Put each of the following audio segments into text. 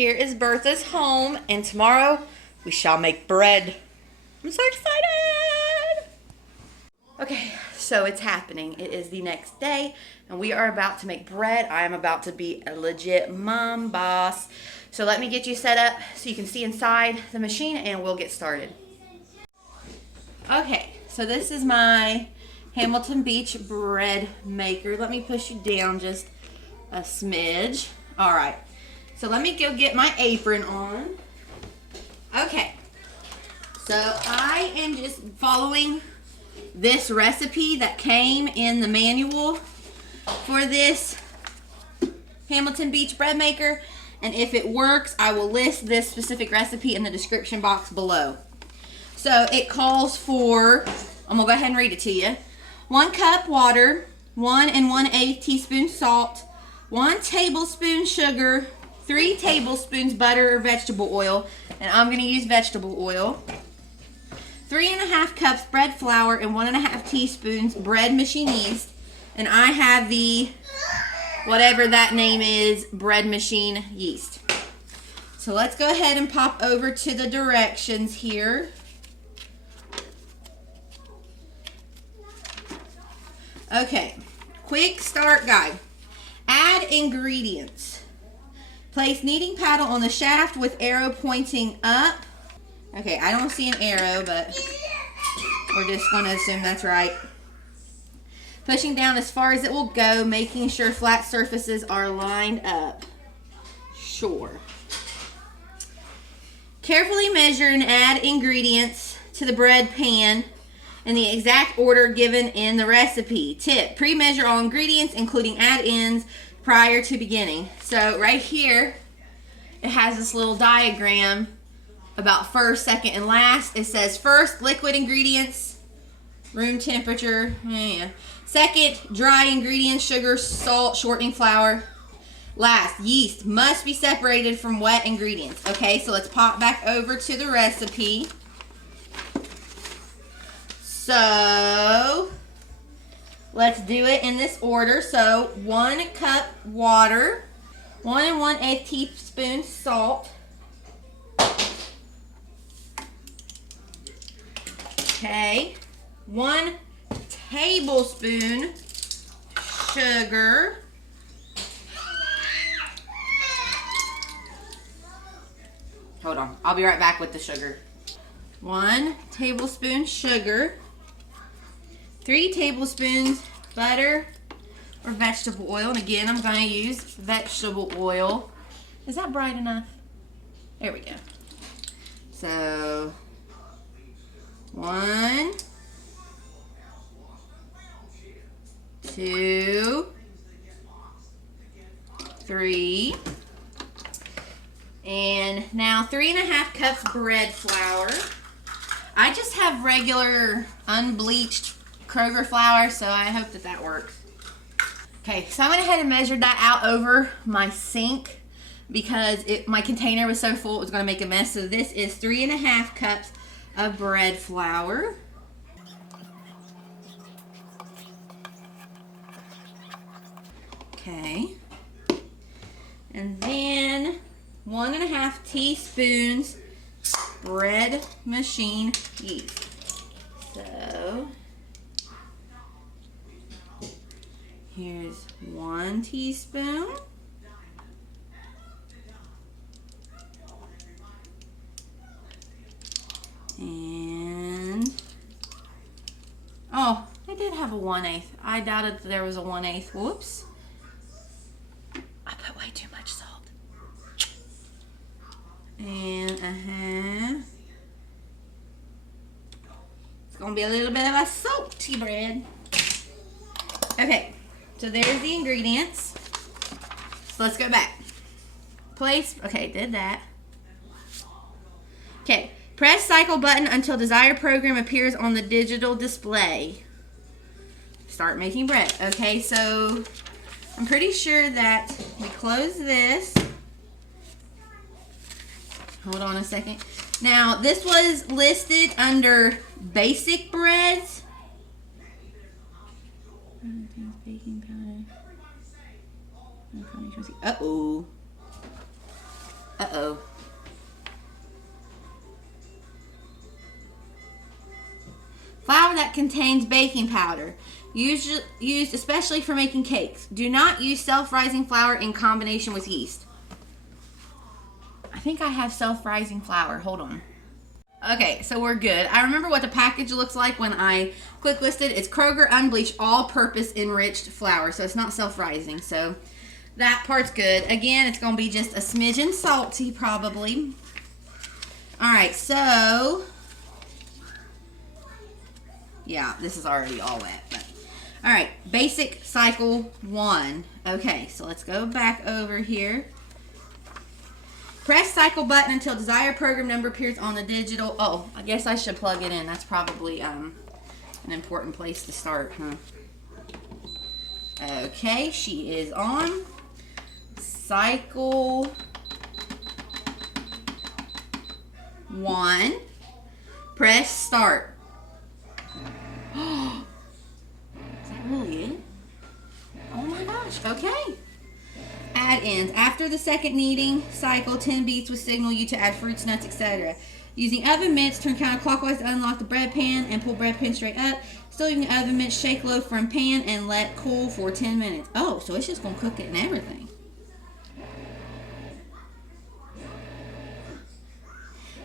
Here is Bertha's home, and tomorrow we shall make bread. I'm so excited! Okay, so it's happening. It is the next day, and we are about to make bread. I am about to be a legit mom boss. So let me get you set up so you can see inside the machine, and we'll get started. Okay, so this is my Hamilton Beach bread maker. Let me push you down just a smidge. All right, so let me go get my apron on. Okay, so I am just following this recipe that came in the manual for this Hamilton Beach bread maker, and if it works, I will list this specific recipe in the description box below. So it calls for, I'm gonna go ahead and read it to you. 1 cup water, 1 1/8 teaspoon salt, 1 tablespoon sugar, 3 tablespoons butter or vegetable oil, and I'm gonna use vegetable oil. 3 1/2 cups bread flour and 1 1/2 teaspoons bread machine yeast. And I have the, whatever that name is, bread machine yeast. So let's go ahead and pop over to the directions here. Okay, quick start guide. Add ingredients. Place kneading paddle on the shaft with arrow pointing up. Okay, I don't see an arrow, but we're just going to assume that's right. Pushing down as far as it will go, making sure flat surfaces are lined up. Sure. Carefully measure and add ingredients to the bread pan in the exact order given in the recipe. Tip, pre-measure all ingredients, including add-ins, prior to beginning. So right here, it has this little diagram about first, second, and last. It says first, liquid ingredients, room temperature. Yeah. Second, dry ingredients, sugar, salt, shortening flour. Last, yeast must be separated from wet ingredients. Okay, so let's pop back over to the recipe. So let's do it in this order. So 1 cup water, 1 1/8 teaspoon salt. Okay, 1 tablespoon sugar. Hold on, I'll be right back with the sugar. 1 tablespoon sugar. 3 tablespoons butter or vegetable oil. And again, I'm going to use vegetable oil. Is that bright enough? There we go. So 1, 2, 3, and now 3 1/2 cups bread flour. I just have regular unbleached Kroger flour, so I hope that that works. Okay, so I went ahead and measured that out over my sink because my container was so full it was going to make a mess. So this is 3 1/2 cups of bread flour. Okay, and then 1 1/2 teaspoons bread machine yeast. So here's 1 teaspoon. And, oh, I did have a 1/8. I doubted that there was a 1/8. Whoops. I put way too much salt. And it's gonna be a little bit of a salty bread. Okay, so there's the ingredients. So let's go back. Place, okay, did that. Okay, press cycle button until desired program appears on the digital display. Start making bread. Okay, so I'm pretty sure that we close this. Hold on a second. Now, this was listed under basic breads. Baking powder. Uh-oh. Uh-oh. Flour that contains baking powder, used especially for making cakes. Do not use self-rising flour in combination with yeast. I think I have self-rising flour. Hold on. Okay, so we're good. I remember what the package looks like when I click listed. It's Kroger unbleached all-purpose enriched flour, so it's not self-rising. So that part's good. Again, it's going to be just a smidgen salty probably. All right, so yeah, this is already all wet. But, all right, basic cycle 1. Okay, so let's go back over here. Press cycle button until desired program number appears on the digital. Oh, I guess I should plug it in. That's probably an important place to start, huh? Okay, she is on. Cycle 1. Press start. Is that really it? Oh my gosh, okay. Add ends. After the second kneading cycle, 10 beats will signal you to add fruits, nuts, etc. Using oven mitts, turn counterclockwise to unlock the bread pan and pull bread pan straight up. Still using oven mitts, shake loaf from pan and let cool for 10 minutes. Oh, so it's just going to cook it and everything.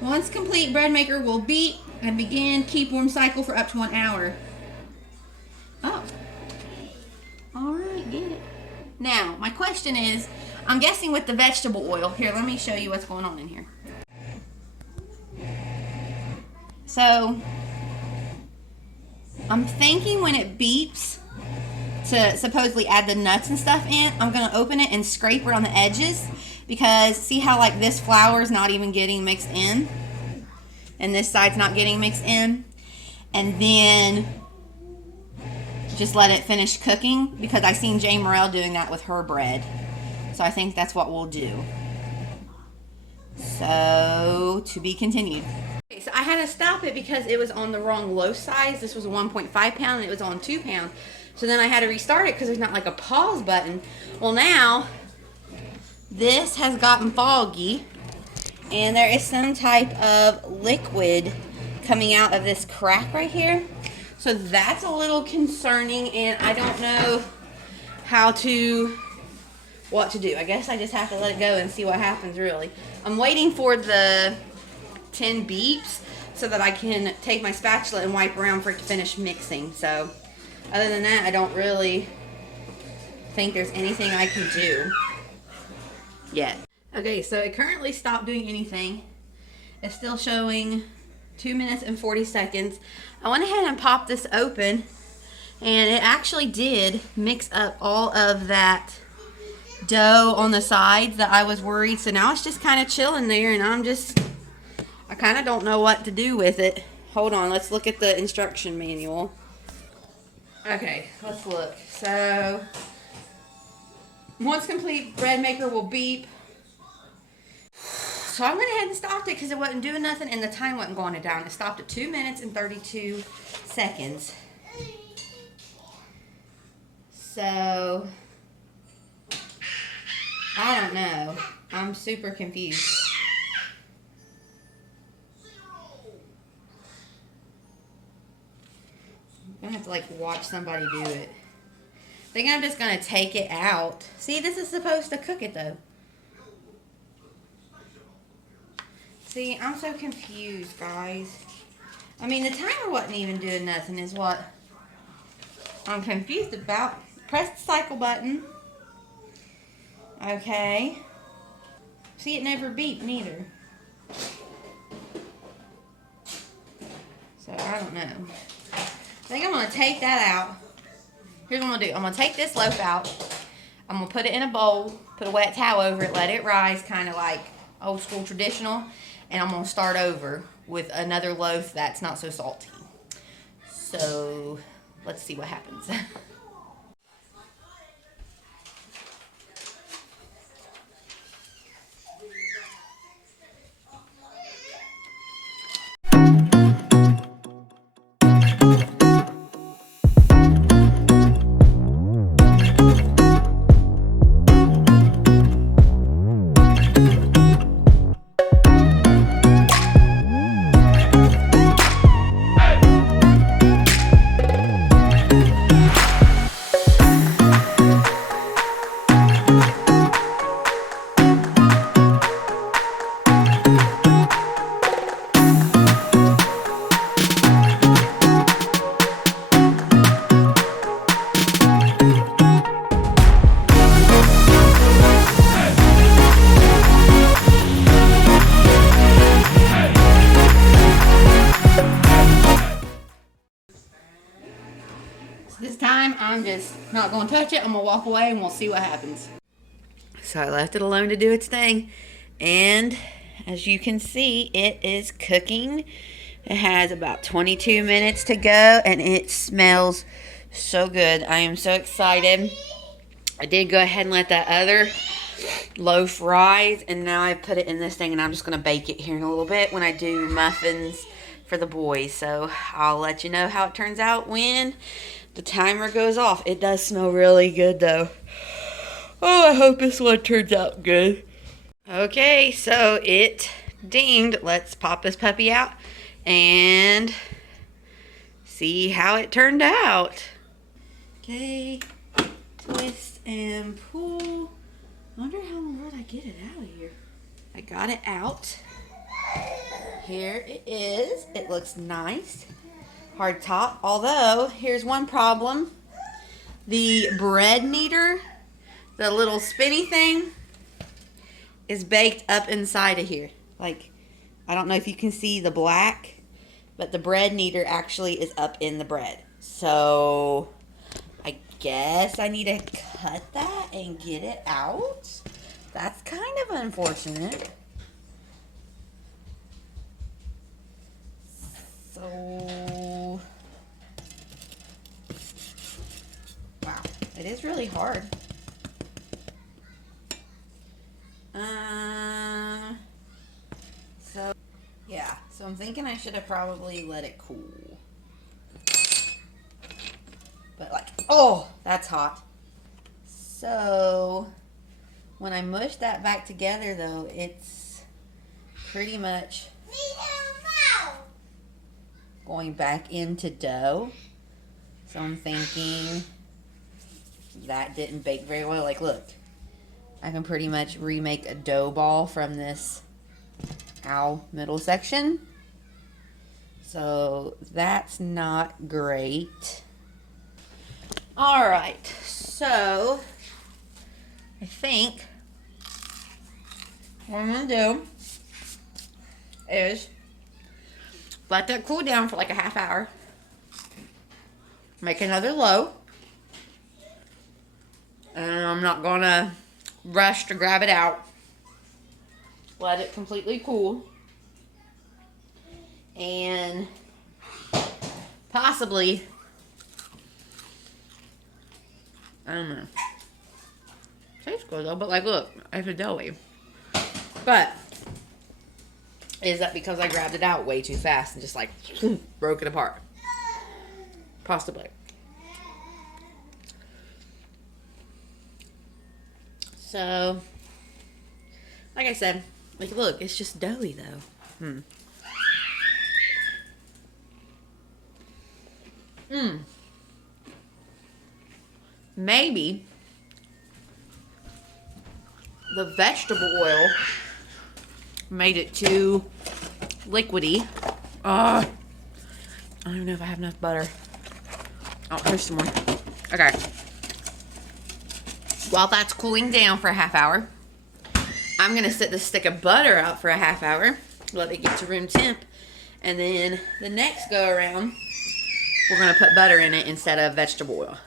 Once complete, bread maker will beat and begin keep warm cycle for up to 1 hour. Oh. Alright, get it. Now, my question is, I'm guessing with the vegetable oil. Here, let me show you what's going on in here. So, I'm thinking when it beeps to supposedly add the nuts and stuff in, I'm going to open it and scrape it on the edges. Because see how like this flour is not even getting mixed in? And this side's not getting mixed in? And then just let it finish cooking, because I seen Jane Morrell doing that with her bread. So I think that's what we'll do. So, to be continued. Okay, so I had to stop it because it was on the wrong loaf size. This was a 1.5 pound and it was on 2 pound. So then I had to restart it because there's not like a pause button. Well, now this has gotten foggy and there is some type of liquid coming out of this crack right here. So that's a little concerning, and I don't know what to do. I guess I just have to let it go and see what happens, really. I'm waiting for the 10 beeps so that I can take my spatula and wipe around for it to finish mixing. So other than that, I don't really think there's anything I can do yet. Okay, so it currently stopped doing anything. It's still showing 2 minutes and 40 seconds. I went ahead and popped this open, and it actually did mix up all of that dough on the sides that I was worried. So now it's just kind of chilling there, and I kind of don't know what to do with it. Hold on, let's look at the instruction manual. Okay, let's look. So, once complete, bread maker will beep. So I went ahead and stopped it because it wasn't doing nothing and the time wasn't going down. It stopped at 2 minutes and 32 seconds. So, I don't know. I'm super confused. I'm going to have to like watch somebody do it. I think I'm just going to take it out. See, this is supposed to cook it though. See, I'm so confused, guys. I mean, the timer wasn't even doing nothing is what I'm confused about. Press the cycle button. Okay. See, it never beeped neither. So, I don't know. I think I'm going to take that out. Here's what I'm going to do. I'm going to take this loaf out. I'm going to put it in a bowl, put a wet towel over it, let it rise, kind of like old school traditional. And I'm going to start over with another loaf that's not so salty. So, let's see what happens. I'm just not going to touch it. I'm going to walk away and we'll see what happens. So I left it alone to do its thing. And as you can see, it is cooking. It has about 22 minutes to go and it smells so good. I am so excited. I did go ahead and let that other loaf rise, and now I put it in this thing and I'm just going to bake it here in a little bit when I do muffins for the boys. So I'll let you know how it turns out when the timer goes off. It does smell really good though. Oh, I hope this one turns out good. Okay, so it dinged. Let's pop this puppy out and see how it turned out. Okay, twist and pull. I wonder how in the world I get it out of here. I got it out. Here it is. It looks nice. Hard top. Although, here's one problem. The bread kneader, the little spinny thing, is baked up inside of here. Like, I don't know if you can see the black, but the bread kneader actually is up in the bread. So, I guess I need to cut that and get it out. That's kind of unfortunate. So, wow, it is really hard. So, yeah, so I'm thinking I should have probably let it cool. But like, oh, that's hot. So, when I mush that back together though, it's pretty much going back into dough. So I'm thinking that didn't bake very well. Like, look, I can pretty much remake a dough ball from this middle section. So that's not great. All right, so I think what I'm gonna do is let that cool down for like a half hour. Make another loaf. And I'm not gonna rush to grab it out. Let it completely cool. And possibly, I don't know. Tastes good though, but like, look, it's a doughy. But is that because I grabbed it out way too fast and just like broke it apart? Possibly. So, like I said, like, look, it's just doughy though. Maybe the vegetable oil made it too liquidy. I don't even know if I have enough butter. Oh, here's some more. Okay. While that's cooling down for a half hour, I'm going to set this stick of butter out for a half hour. Let it get to room temp. And then the next go around, we're going to put butter in it instead of vegetable oil.